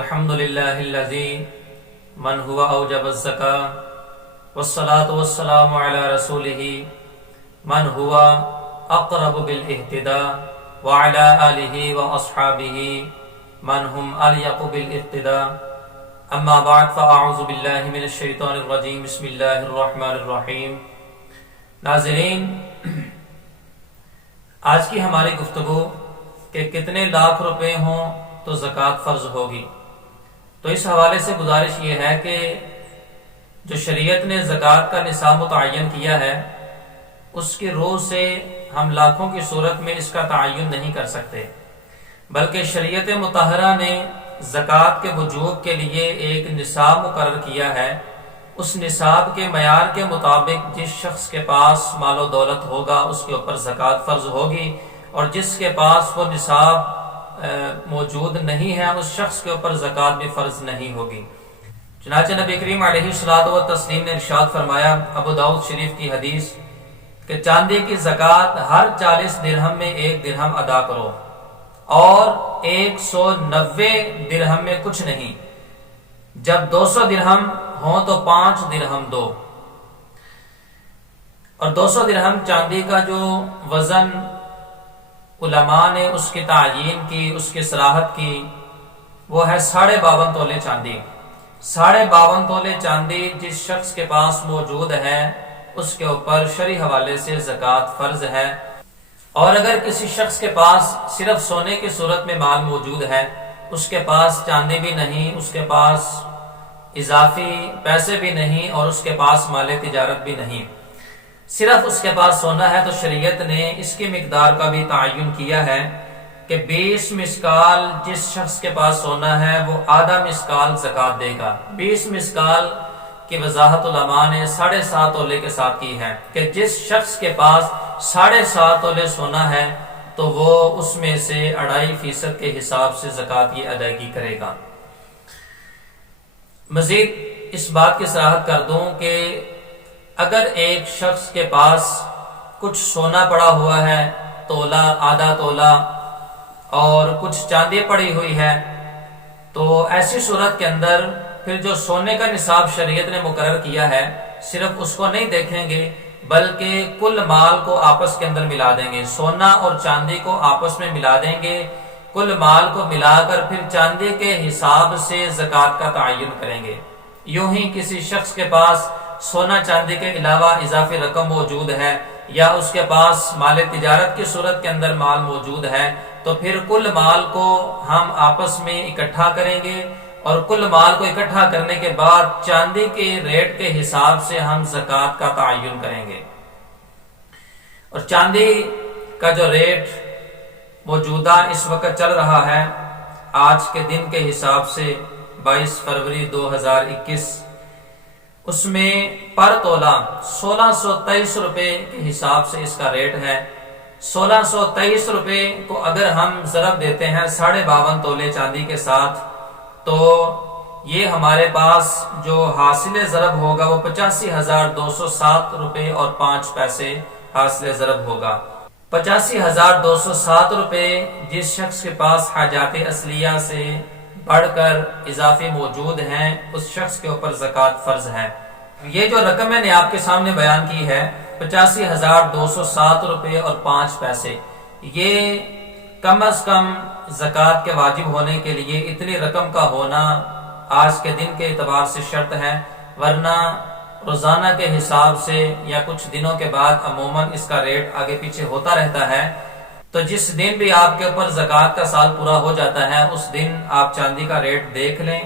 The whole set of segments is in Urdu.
الحمد للہ الذی من هو اوجب الزکاة والصلاة والسلام علی رسولہ من هو اقرب بالاہتداء وعلی آلہ واصحابہ من هم الیق بالاقتداء اما بعد فاعوذ باللہ من الشیطان الرجیم بسم اللہ الرحمن الرحیم۔ ناظرین، آج کی ہماری گفتگو کہ کتنے لاکھ روپے ہوں تو زکوٰۃ فرض ہوگی، تو اس حوالے سے گزارش یہ ہے کہ جو شریعت نے زکوٰۃ کا نصاب متعین کیا ہے اس کی روح سے ہم لاکھوں کی صورت میں اس کا تعین نہیں کر سکتے، بلکہ شریعت مطہرہ نے زکوٰۃ کے وجوب کے لیے ایک نصاب مقرر کیا ہے۔ اس نصاب کے معیار کے مطابق جس شخص کے پاس مال و دولت ہوگا اس کے اوپر زکوٰۃ فرض ہوگی، اور جس کے پاس وہ نصاب موجود نہیں ہے اس شخص کے اوپر زکوٰۃ بھی فرض نہیں ہوگی۔ چنانچہ نبی کریم علیہ الصلوۃ والتسلیم نے ارشاد فرمایا، ابو داؤد شریف کی حدیث، کہ چاندی کی زکوٰۃ ہر 40 درہم میں 1 درہم ادا کرو، اور 190 درہم میں کچھ نہیں، جب 200 درہم ہوں تو 5 درہم دو۔ اور 200 درہم چاندی کا جو وزن علماء نے اس کی تعیین کی، اس کی صلاحت کی، وہ ہے 52.5 تولے چاندی۔ 52.5 تولے چاندی جس شخص کے پاس موجود ہے اس کے اوپر شرعی حوالے سے زکوٰۃ فرض ہے۔ اور اگر کسی شخص کے پاس صرف سونے کی صورت میں مال موجود ہے، اس کے پاس چاندی بھی نہیں، اس کے پاس اضافی پیسے بھی نہیں، اور اس کے پاس مال تجارت بھی نہیں، صرف اس کے پاس سونا ہے، تو شریعت نے اس کی مقدار کا بھی تعین کیا ہے کہ 20 مسکال جس شخص کے پاس سونا ہے وہ آدھا مسکال زکوٰۃ دے گا۔ 20 مسکال کی وضاحت علماء نے 7.5 تولے کے ساتھ کی ہے کہ جس شخص کے پاس 7.5 تولے سونا ہے تو وہ اس میں سے 2.5% کے حساب سے زکوٰۃ کی ادائیگی کرے گا۔ مزید اس بات کی صراحت کر دوں کہ اگر ایک شخص کے پاس کچھ سونا پڑا ہوا ہے، تولہ، آدھا تولہ، اور کچھ چاندی پڑی ہوئی ہے، تو ایسی صورت کے اندر پھر جو سونے کا نصاب شریعت نے مقرر کیا ہے صرف اس کو نہیں دیکھیں گے، بلکہ کل مال کو آپس کے اندر ملا دیں گے، سونا اور چاندی کو آپس میں ملا دیں گے، کل مال کو ملا کر پھر چاندی کے حساب سے زکوٰۃ کا تعین کریں گے۔ یوں ہی کسی شخص کے پاس سونا چاندی کے علاوہ اضافی رقم موجود ہے، یا اس کے پاس مال تجارت کی صورت کے اندر مال موجود ہے، تو پھر کل مال کو ہم آپس میں اکٹھا کریں گے، اور کل مال کو اکٹھا کرنے کے بعد چاندی کے ریٹ کے حساب سے ہم زکوٰۃ کا تعین کریں گے۔ اور چاندی کا جو ریٹ موجودہ اس وقت چل رہا ہے آج کے دن کے حساب سے 22 فروری 2021، اس میں پر تولہ 1623 روپے کے حساب سے اس کا ریٹ ہے۔ 1623 روپے کو اگر ہم ضرب دیتے ہیں 52.5 تولے چاندی کے ساتھ، تو یہ ہمارے پاس جو حاصل ضرب ہوگا وہ 85,207 روپے اور 5 پیسے حاصل ضرب ہوگا۔ 85,207 روپے جس شخص کے پاس حاجات اصلیہ سے بڑھ کر اضافی موجود ہیں اس شخص کے اوپر زکوٰۃ فرض ہے۔ یہ جو رقم میں نے آپ کے سامنے بیان کی ہے 85,207 روپے اور 5 پیسے، یہ کم از کم زکوٰۃ کے واجب ہونے کے لیے اتنی رقم کا ہونا آج کے دن کے اعتبار سے شرط ہے، ورنہ روزانہ کے حساب سے یا کچھ دنوں کے بعد عموماً اس کا ریٹ آگے پیچھے ہوتا رہتا ہے۔ تو جس دن بھی آپ کے اوپر زکوٰۃ کا سال پورا ہو جاتا ہے اس دن آپ چاندی کا ریٹ دیکھ لیں،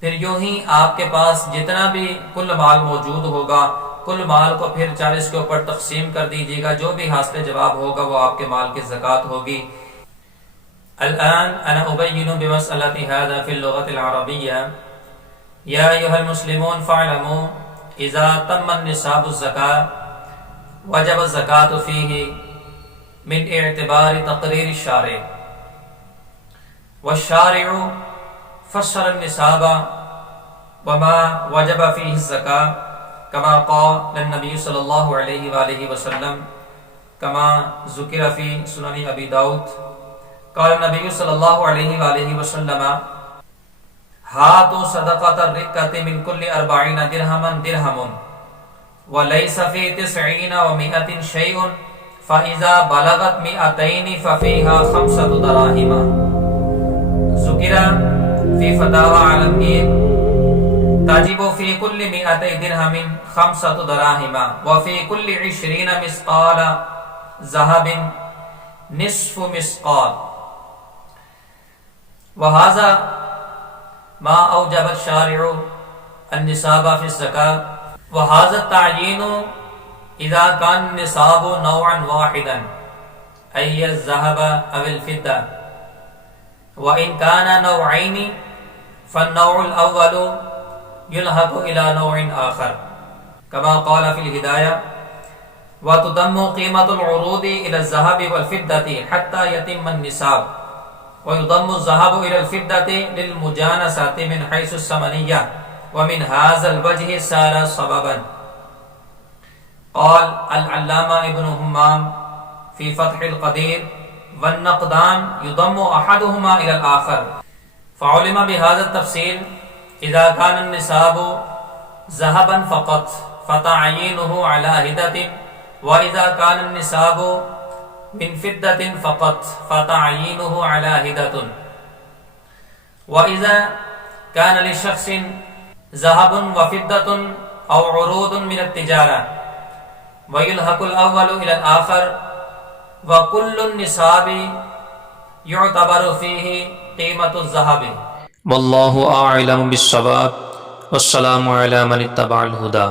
پھر یوں ہی آپ کے پاس جتنا بھی کل مال موجود ہوگا کل مال کو پھر 40 کے اوپر تقسیم کر دیجیے گا، جو بھی حاصل جواب ہوگا وہ آپ کے مال کی زکوٰۃ ہوگی۔ الآن انا ابین بمسألة هذا في اللغة العربية يا أيها المسلمون فاعلموا اذا تم النصاب الزكاة وجب الزكاة فيه من اعتبار تقرير الشارع، والشارع فسر النصاب وما وجب فيه الزكاة كما قال النبي صلى الله عليه وآله وسلم كما ذكر في سنن أبي داود قال النبي صلى الله عليه وآله وسلم هاتوا صدقة الرقة من كل 40 درهما درهم وليس في 90 و100 شيء فإذا بلغت 200 ففيها 5 دراهم. ذکر في فتاوى عالمگیر تجب في كل 200 درهم 5 دراهم وفي كل 20 مثقال ذهب نصف مثقال. وهذا ما أوجب الشارع النصاب في الزكاة. وهذا التعيين إذا كان النصاب نوعا واحدا أي الذهب أو الفضة، وإن كان نوعين فالنوع الأول يلحق إلى نوع آخر كما قال في الهداية: وتضم قيمة العروض إلى الذهب والفضة حتى يتم النصاب، ويضم الذهب إلى الفضة للمجانسة من حيث الثمنية، ومن هذا الوجه صار سببا. قال العلامة ابن همام في فتح القدير: والنقدان يضم أحدهما إلى الآخر. فعلم بهذا التفصيل إذا كان النصاب ذهبا فقط فتعيينه على هدة، وإذا كان النصاب من فضة فقط فتعيينه على هدة. وإذا كان لشخص ذهب وفضة أو عروض من التجارة ويلحق الأول إلى الآخر، وكل النصاب يعتبر فيه قيمة الذهب. والله أعلم بالصواب، والسلام على من اتبع الهدى.